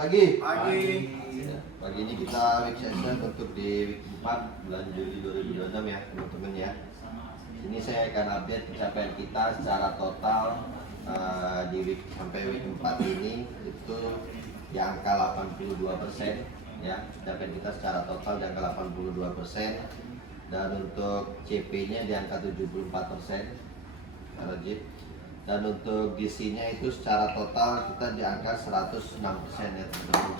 pagi. Pagi. Ya, pagi ini kita week session untuk di week 4 bulan Juli 2026 ya teman-teman ya. Ini saya akan update pencapaian kita secara total di week sampai week 4 ini itu di angka 82% ya. Pencapaian kita secara total di angka 82% dan untuk CP-nya di angka 74% wajib. Dan untuk GC-nya itu secara total kita di angka 106% ya teman-teman.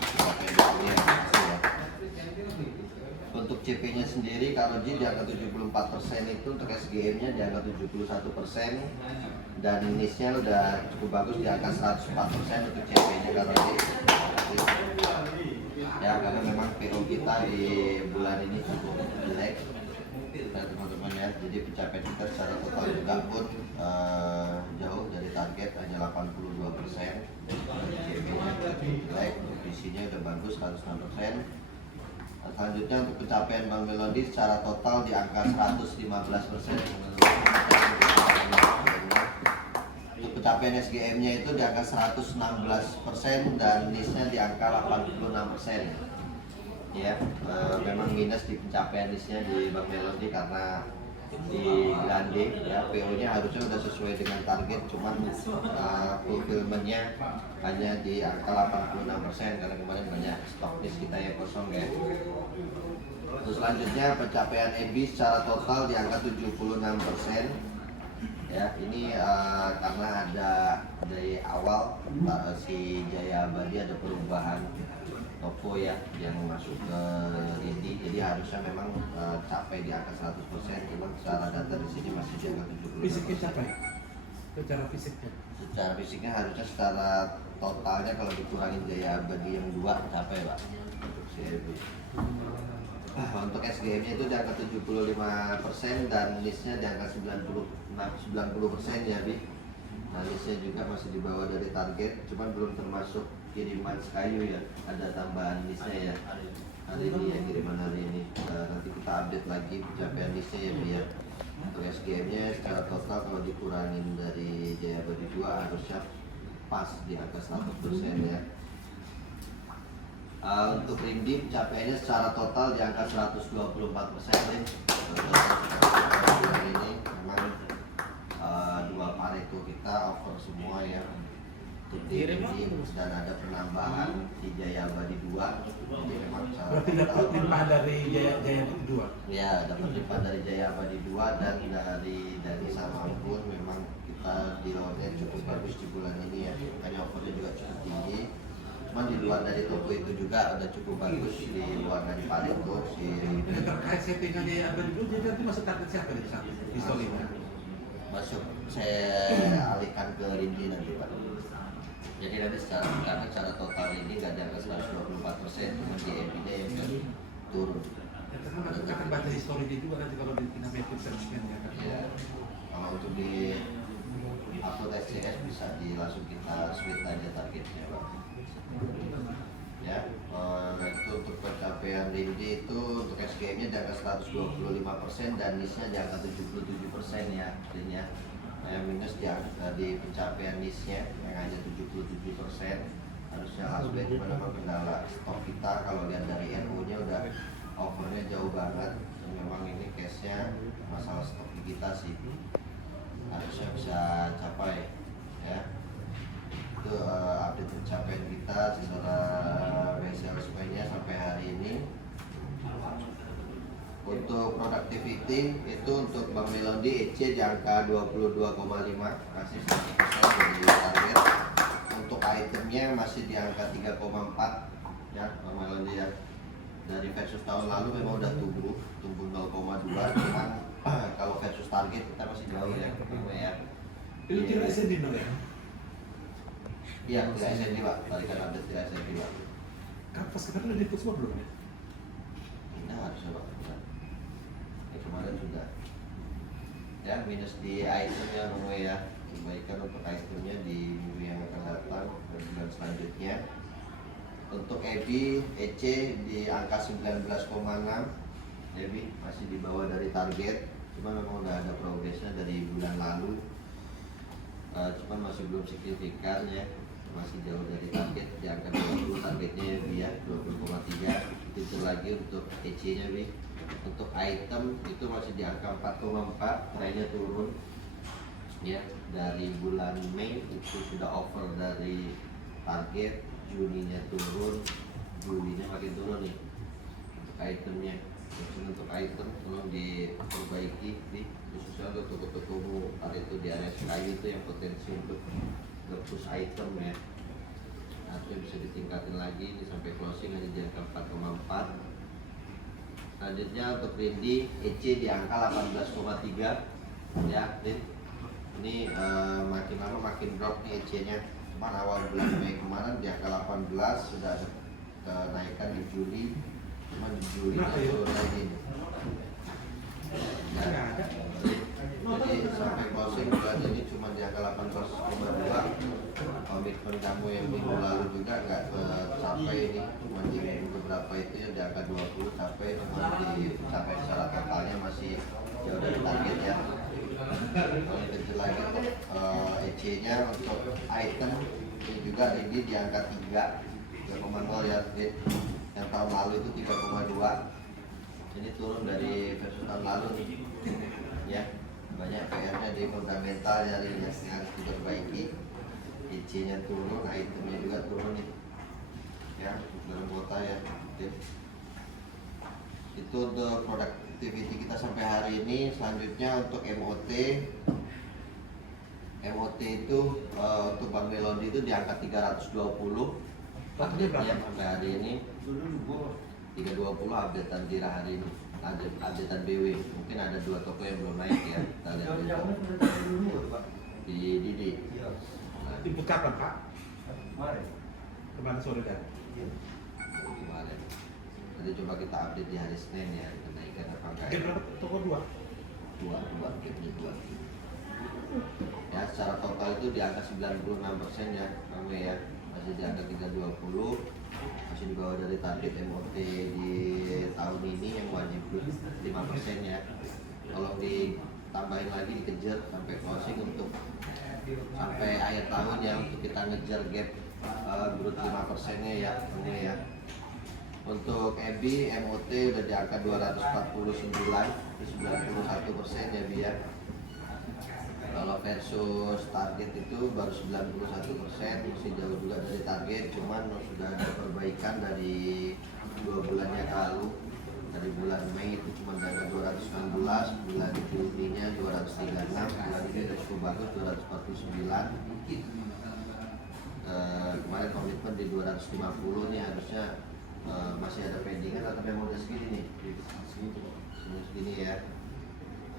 Untuk CP-nya sendiri kalau di angka 74% itu, untuk SGM-nya di angka 71% dan NIS-nya udah cukup bagus di angka 104% untuk CP-nya kalau di ya, karena memang PO kita di bulan ini cukup jelek ya teman-teman ya. Jadi pencapaian kita secara total juga pun jauh dari target, hanya 82%. CP-nya jelek, visinya udah bagus 106%. Selanjutnya untuk pencapaian Bank Melodi secara total di angka 115%. Untuk pencapaian SGM-nya itu di angka 116% dan NIS-nya di angka 86%. Ya, memang minus di pencapaian NIS-nya di Bank Melodi karena di Grande ya, PO-nya harusnya sudah sesuai dengan target, cuman fulfillment-nya hanya di angka 86% karena kemarin banyak stok NIS kita yang kosong ya. Terus selanjutnya pencapaian EBI secara total di angka 76% ya. Ini karena ada dari awal si Jaya Abadi ada perubahan toko ya yang masuk ke Indi, jadi harusnya memang capai di angka 100%, cuman secara data di sini masih di angka 70%. Fisiknya capai? Secara fisiknya? Secara fisiknya harusnya secara totalnya kalau dikurangin Jaya Abadi yang 2 capai Pak untuk CLB. Untuk SGM-nya itu di angka 75% dan NIS-nya di angka 90% ya Bi. Nah, NIS-nya juga masih di bawah dari target, cuman belum termasuk kiriman Sekayu ya, ada tambahan NIS-nya ya hari ini ya, kiriman hari ini. Nanti kita update lagi pencapaian NIS-nya ya Bi ya. Untuk SGM-nya secara total kalau dikurangin dari Jaya Abadi 2 harusnya pas di angka 100% ya. Untuk Rimdi pencapaiannya secara total di angka 124% nih. Ini memang dua Pareto kita over semua ya untuk di Rimdi, dan ada penambahan di Jaya Abadi 2. Jadi memang berarti dapat limpahan dari Jaya Abadi 2? Ya, dapat limpahan dari Jaya Abadi 2 dan dari sama pun memang kita di loadnya cukup bagus di bulan ini ya, makanya overnya juga cukup tinggi. Cuman di luar dari toko itu juga ada cukup bagus di luar dari Pareto si terkait settingan Jaya Abadi 2, jadi nanti masuk target siapa di sana? Historinya? masuk saya alihkan ke Rindy nanti Pak. Jadi nanti secara total ini nggak di angka 124%, cuma di MP-nya yang turun. Ya, karena kita akan baca historinya juga nanti kalau di Nametik Sensmen ya kan? Ya, kalau untuk di upload SCS bisa langsung kita switch aja targetnya Pak. Ya, itu untuk pencapaian Rindy itu untuk SGM-nya di angka 125% dan NIS-nya di angka 77% ya artinya. Yang minus di pencapaian NIS-nya yang hanya 77%, harusnya langsung cuma memang kendala stok kita. Kalau lihat dari NU-nya udah overnya jauh banget, dan memang ini case-nya masalah stok di kita sih, harusnya bisa capai ya. Itu update pencapaian kita secara SLSP-nya sampai hari ini. Untuk productivity itu untuk Bank Melodi EC di angka 22,5, masih 1% dari target. Untuk itemnya masih di angka 3,4 ya Bank Melodi ya. Dari versus tahun lalu memang udah tumbuh 0,2, cuman kalau versus target kita masih jauh ya ya. Itu tidak SND dong ya? Iya, tidak SND Pak, balikan update tidak SND Pak. Kapas kemarin udah ikut semua belum ya? Tidak harusnya Pak. Kemarin sudah ya, minus di itemnya Romo ya, kebaikan untuk itemnya di minggu yang akan datang dan bulan selanjutnya. Untuk EBI EC di angka 19,6, EBI masih di bawah dari target, cuma memang udah ada progresnya dari bulan lalu, cuman masih belum signifikan ya, masih jauh dari target di angka 20, targetnya lagi untuk EC-nya nih. Untuk item itu masih di angka 4,4, trennya turun ya. Dari bulan Mei itu sudah over dari target, Juninya turun, Julinya makin turun nih untuk itemnya. Terus untuk item tolong diperbaiki nih, khususnya untuk toko-toko hari itu di area kayu itu yang potensi untuk nge-push item ya. Nah, itu bisa ditingkatin lagi ini sampai closing hanya di angka 4,4. Selanjutnya untuk Rindi EC di angka 18,3 ya. Ini makin lama makin drop nih EC-nya. Cuman awal bulan Mei kemarin di angka 18, sudah ada kenaikan di Juli. Cuman di Juli turun lagi. Ya. Jadi sampai closing bulan ini cuma di angka 18,2. Komitmen kamu yang minggu lalu juga nggak tercapai ini, cuma di minggu beberapa itu ya di angka 20 sampai, cuma dicapai secara totalnya masih jauh dari target ya. Kalau kecil lagi untuk EC-nya untuk item ini juga ini di angka 3,0 ya. Yang tahun lalu itu 3,2. Ini turun dari versi tahun lalu nih ya. Banyak PR-nya di fundamental ya, yang harus diperbaiki. EC-nya turun, itemnya juga turun nih ya, dalam kota ya. Itu untuk productivity kita sampai hari ini. Selanjutnya untuk MOT itu untuk Bank Melodi itu di angka 320 update-nya sampai hari ini. 320 updatean Tira hari ini, updatean BW. Mungkin ada 2 toko yang belum naik ya, kita lihat di Didi. Input kapan Pak? Kemarin sore kan? Kemarin. Nanti coba kita update di hari Senin ya, kenaikan apa enggak. Game berapa? Toko 2? Dua, game. Ya, secara total itu di angka 96% ya, Bang ya. Masih di angka 320, masih di bawah dari target MOT di tahun ini yang wajib 5% ya. Kalau ditambahin lagi, dikejar sampai closing untuk sampai akhir tahun ya, untuk kita ngejar gap growth 5%-nya ya, ini ya. Untuk EBI MOT udah di angka 249, 91% ya biar. Kalau versus target itu baru 91%, masih jauh juga dari target. Cuman sudah ada perbaikan dari 2 bulannya lalu. Dari bulan Mei itu cuma ada 216, bulan Juni-nya 236, bulan ini sudah cukup bagus 249. Kemarin komitmen di 250 nih, harusnya masih ada pendingan atau memang udah segini nih, segini ya.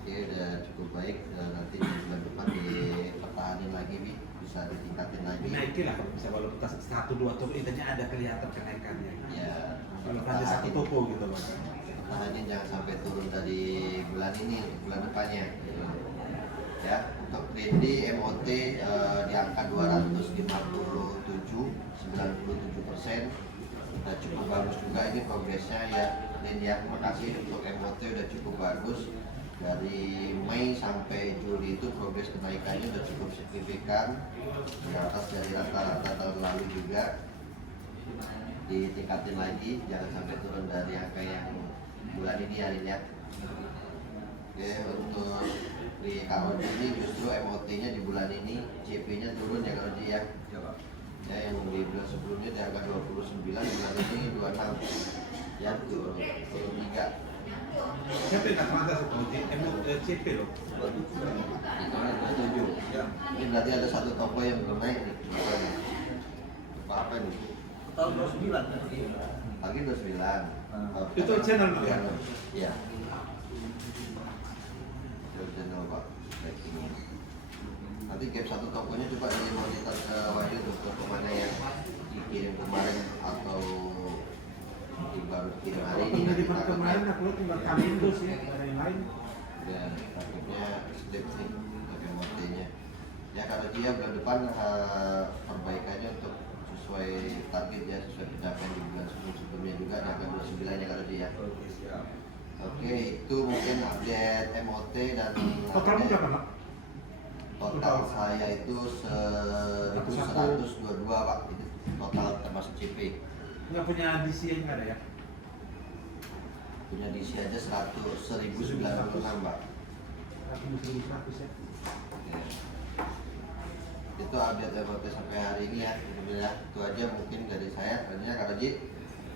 Oke, udah cukup baik. Nanti di bulan depan dipertahankan lagi nih, bisa ditingkatin lagi. Naikin lah kalau bisa, walaupun 1-2 toko intinya ada kelihatan kenaikannya. Ya, Kalau hanya 1 toko gitu Pak. pertahankan jangan sampai turun dari bulan ini, bulan depannya gitu. Ya, untuk Rindi MOT di angka 257, 97%. Udah cukup bagus juga ini progresnya ya, Rindi ya. Makasih untuk MOT udah cukup bagus. Dari Mei sampai Juli itu progres kenaikannya udah cukup signifikan, di atas dari rata-rata tahun lalu juga. Ditingkatin lagi, jangan sampai turun dari angka yang bulan ini ya, ya. Oke, untuk di KOD ini justru MOT-nya di bulan ini, CP-nya turun ya kalau dia. Ya, yang di bulan sebelumnya di angka 29, bulan ini 26. Ya, turun 3. Siapa yang tak mata seperti CP loh? Itu kan 27. Ya. Ini berarti ada 1 toko yang belum naik nih. Apa ini? Tahun 29. Pagi 29. Itu channel Pak ya? Iya. Itu channel Pak. Baik ini. Nanti gap 1 tokonya coba dimonitor ke Wahyu untuk toko mana yang dikirim kemarin atau baru kirim hari ini. Waktu di kemarin aku lihat tinggal Kamindo sih, ada yang lain. Dan takutnya slip sih untuk MOT-nya. Ya kalau dia bulan depan perbaikannya untuk sesuai target ya, sesuai pencapaian di bulan sebelumnya juga ada angka 29 ya kalau dia. Oke, itu mungkin update MOT dan Totalmu berapa Pak? total saya itu 1122 Pak, itu total termasuk CP. Nggak punya DC yang ada ya? punya diisi aja 1096 Mbak. Oke. Itu update FOT sampai hari ini ya. Itu aja mungkin dari saya. Selanjutnya Kak Roji.